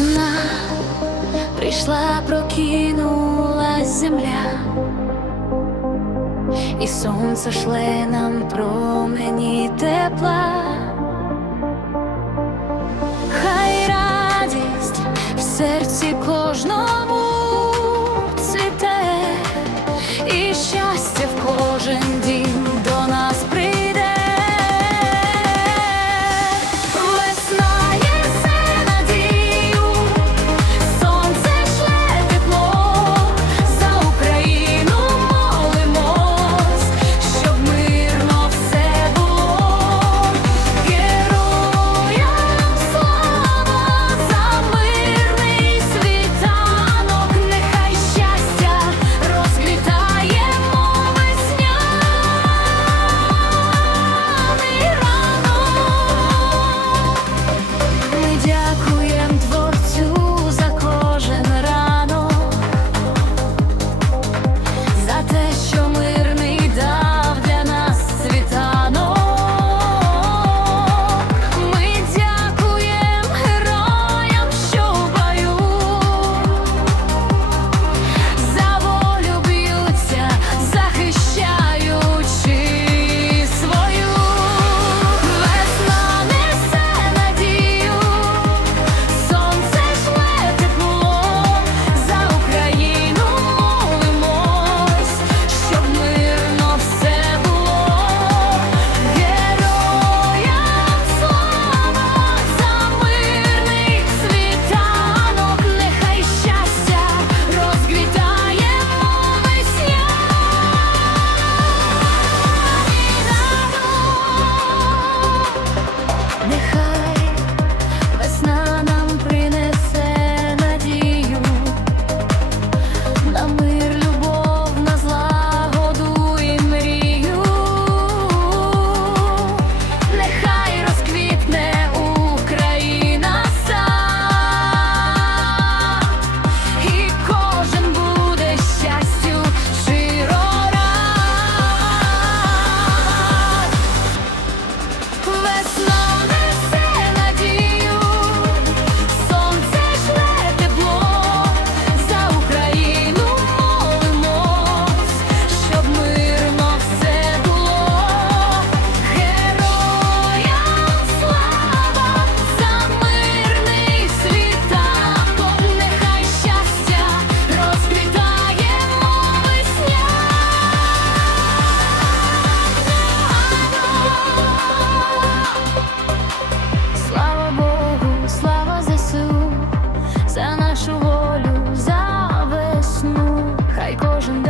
Весна прийшла, прокинулась земля, і сонце шле нам промені тепла. хай кожен день.